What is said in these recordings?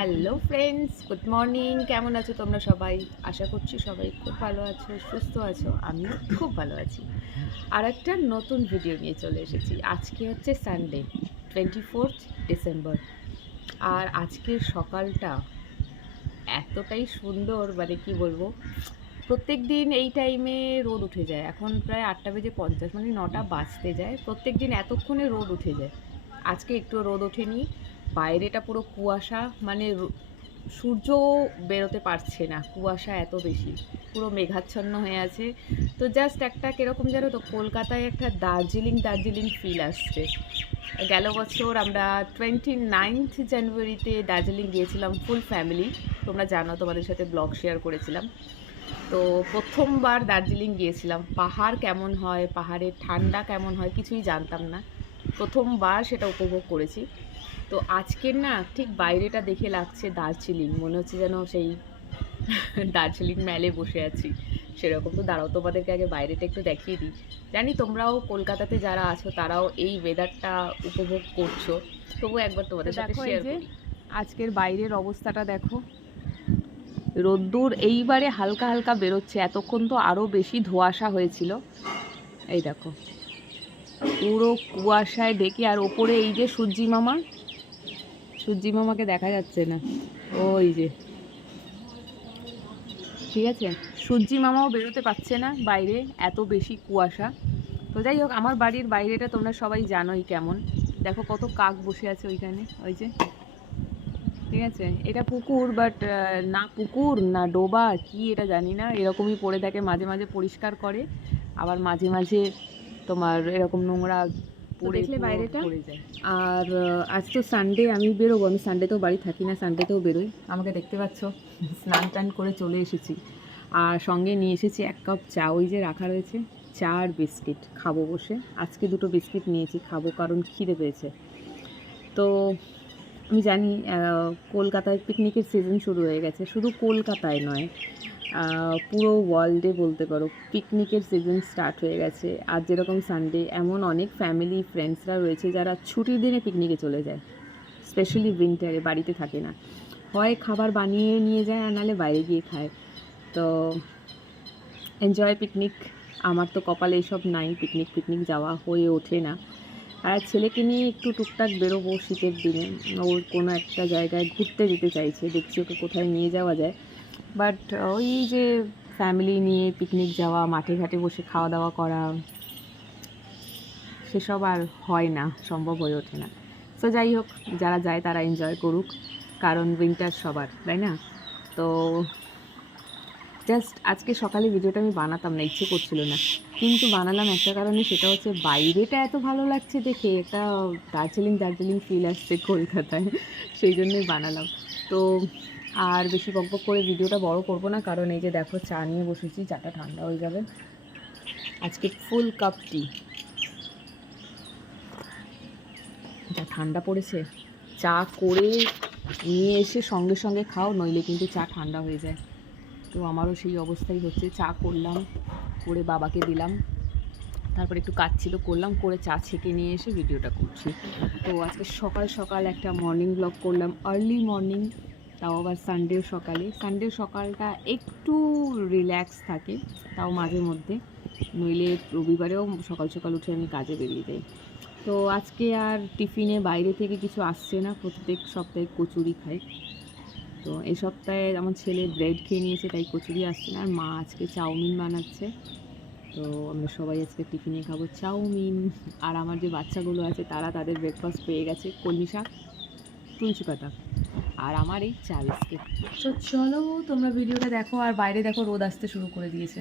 Hello friends good morning কেমন আছো তোমরা সবাই? আশা করছি সবাই খুব ভালো আছো, সুস্থ আছো। আমিও খুব ভালো আছি। আর একটা নতুন ভিডিও নিয়ে চলে এসেছি। আজকে হচ্ছে সানডে টোয়েন্টি ফোর্থ ডিসেম্বর আর আজকের সকালটা এতটাই সুন্দর মানে কি বলব? প্রত্যেক দিন এই টাইমে রোদ উঠে যায়। এখন প্রায় আটটা বেজে পঞ্চাশ মানে নটা বাজতে যায়। প্রত্যেক দিন এতক্ষণে রোদ উঠে যায়। আজকে একটু রোদ ওঠেনি। বাইরেটা পুরো কুয়াশা মানে সূর্য বেরোতে পারছে না, কুয়াশা এত বেশি, পুরো মেঘাচ্ছন্ন হয়ে আছে। তো জাস্ট একটা কীরকম জানো তো, কলকাতায় একটা দার্জিলিং দার্জিলিং ফিল আসছে। গেল বছর আমরা টোয়েন্টি নাইনথ জানুয়ারিতে দার্জিলিং গিয়েছিলাম ফুল ফ্যামিলি তোমরা জানো, তোমাদের সাথে ব্লগ শেয়ার করেছিলাম। তো প্রথমবার দার্জিলিং গিয়েছিলাম, পাহাড় কেমন হয়, পাহাড়ের ঠান্ডা কেমন হয় কিছুই জানতাম না। প্রথমবার সেটা উপভোগ করেছি। তো আজকের না ঠিক বাইরেটা দেখে লাগছে দার্জিলিং। মনে হচ্ছে যেন সেই দার্জিলিং ম্যালে বসে আছি। সেরকম তো দাঁড়াও তোমাদেরকে আগে বাইরেটা একটু দেখিয়ে দিই। জানি তোমরাও কলকাতাতে যারা আছো তারাও এই ওয়েদারটা উপভোগ করছ। তবু একবার তোমাদের সাথে শেয়ার করি। আজকের বাইরের অবস্থাটা দেখো। রোদ্দুর এইবারে হালকা হালকা বেরোচ্ছে। এতক্ষণ তো আরও বেশি ধোঁয়াশা হয়েছিল। এই দেখো। পুরো কুয়াশায় ডেকে আর ওপরে এই যে সূর্যি মামা সূর্যি মামাকে দেখা যাচ্ছে না। ওই যে। ঠিক আছে? সূর্যি মামাও বেরোতে পারছে না বাইরে, এত বেশি কুয়াশা। তো যাই হোক, আমার বাড়ির বাইরেটা তোমরা সবাই জানোই কেমন। দেখো কত কাক বসে আছে ওইখানে, ওই যে। ঠিক আছে? এটা পুকুর বাট না পুকুর, না ডোবা, কি এটা জানি না। এরকমই পড়ে থাকে, মাঝে মাঝে পরিষ্কার করে। আবার মাঝে মাঝে তোমার এরকম নোংরা পড়ে দেখলে বাইরেটা? আর আজ তো সানডে আমি বেরোবো আমি সানডেতেও বাড়ি থাকি না সানডেতেও বেরোই। আমাকে দেখতে পাচ্ছ স্নান টান করে চলে এসেছি। আর সঙ্গে নিয়ে এসেছি এক কাপ চা ওই যে রাখা রয়েছে চা আর বিস্কিট। খাব বসে। আজকে দুটো বিস্কিট নিয়েছি খাব কারণ খিদে পেয়েছে। তো আমি জানি কলকাতায় পিকনিকের সিজন শুরু হয়ে গেছে। শুধু কলকাতায় নয় পুরো ওয়ার্ল্ডে বলতে পারো পিকনিকের সিজন স্টার্ট হয়ে গেছে। আর যেরকম সানডে এমন অনেক ফ্যামিলি ফ্রেন্ডসরা রয়েছে যারা ছুটির দিনে পিকনিকে চলে যায়। স্পেশালি উইন্টারে বাড়িতে থাকে না। হয় খাবার বানিয়ে নিয়ে যায় আর নাহলে বাইরে গিয়ে খায়। তো এনজয় পিকনিক আমার তো কপালে এসব নাই পিকনিক পিকনিক যাওয়া হয়ে ওঠে না। আর ছেলেকে নিয়ে একটু টুকটাক বেরোবো শীতের দিনে। ওর কোনো একটা জায়গায় ঘুরতে যেতে চাইছে, দেখছি ওকে কোথায় নিয়ে যাওয়া যায়। বাট ওই যে ফ্যামিলি নিয়ে পিকনিক যাওয়া, মাঠে ঘাটে বসে খাওয়া দাওয়া করা, সেসব আর হয় না, সম্ভব হয়ে ওঠে না। সো যাই হোক, যারা যায় তারা এনজয় করুক, কারণ উইন্টার সবার, তাই না? তো জাস্ট আজকে সকালে ভিডিওটা আমি বানাতাম না, ইচ্ছে করছিল না। কিন্তু বানালাম একটা কারণে, সেটা হচ্ছে বাইরেটা এত ভালো লাগছে দেখে, একটা দার্জিলিং দার্জিলিং ফিল আসছে কলকাতায়, সেই জন্যই বানালাম। তো আর বেশি বকবক করে ভিডিওটা বড় করব না, কারণ এই যে দেখো চা নিয়ে বসেছি, চাটা ঠান্ডা হয়ে যাবে। আজকে ফুল কাপ টি যা ঠান্ডা পড়েছে, চা করে নিয়ে এসে সঙ্গে সঙ্গে খাও, নইলে কিন্তু চা ঠান্ডা হয়ে যায়। তো আমারও সেই অবস্থাই হচ্ছে, চা করলাম, করে বাবাকে দিলাম। তারপর একটু কাজ ছিল, করলাম, করে চা ছেঁকে নিয়ে এসে ভিডিওটা করছি। তো আজকে সকাল সকাল একটা মর্নিং ব্লগ করলাম আর্লি মর্নিং তাও আবার সানডের সকালে। সানডে সকালটা একটু রিল্যাক্স থাকে, তাও মাঝে মধ্যে। নইলে রবিবারেও সকাল সকাল উঠে আমি কাজে বেরিয়ে যাই। তো আজকে আর টিফিনে বাইরে থেকে কিছু আসছে না, প্রত্যেক সপ্তাহে কচুরি খাই। তো এই সপ্তাহে আমার ছেলে ব্রেড খেয়ে নিয়েছে, তাই কচুরি আসছে না। আর মা আজকে চাউমিন বানাচ্ছে। তো আমরা সবাই আজকে টিফিনে খাব চাউমিন। আর আমার যে বাচ্চাগুলো আছে, তারা তাদের ব্রেকফাস্ট পেয়ে গেছে। কলমি শাক, তুলসী পাতা। আর আমার এই চা বিস্কিট তো চলো তোমরা ভিডিওটা দেখো আর বাইরে দেখো রোদ আসতে শুরু করে দিয়েছে।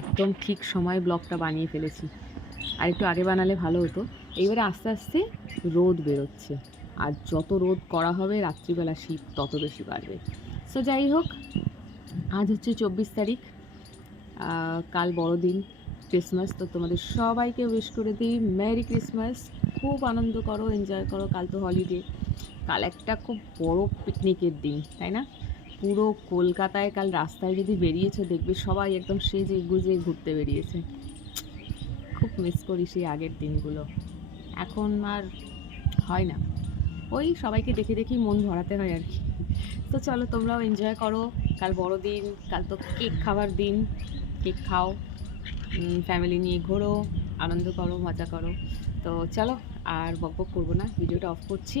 একদম ঠিক সময় ব্লগটা বানিয়ে ফেলেছি। আর একটু আগে বানালে ভালো হতো। এইবারে আস্তে আস্তে রোদ বেরোচ্ছে। আর যত রোদ করা হবে রাত্রিবেলা শীত তত বেশি বাড়বে। সো যাই হোক আজ হচ্ছে চব্বিশ তারিখ। কাল বড়দিন ক্রিসমাস তো তোমাদের সবাইকে উইশ করে দিই মেরি ক্রিসমাস খুব আনন্দ করো এনজয় করো। কাল তো হলিডে কাল একটা খুব বড় পিকনিকের দিন, তাই না? পুরো কলকাতায় কাল রাস্তায় যদি বেরিয়েছো, দেখবে সবাই একদম সেজে গুজে ঘুরতে বেরিয়েছে। খুব মিস করি সেই আগের দিনগুলো। এখন আর হয় না। ওই সবাইকে দেখে দেখেই মন ভরাতে হয় আর কি। তো চলো তোমরাও এনজয় করো। কাল বড় দিন, কাল তো কেক খাওয়ার দিন। কেক খাও ফ্যামিলি নিয়ে ঘোরো, আনন্দ করো, মজা করো। তো চলো আর বক বক করব না ভিডিওটা অফ করছি।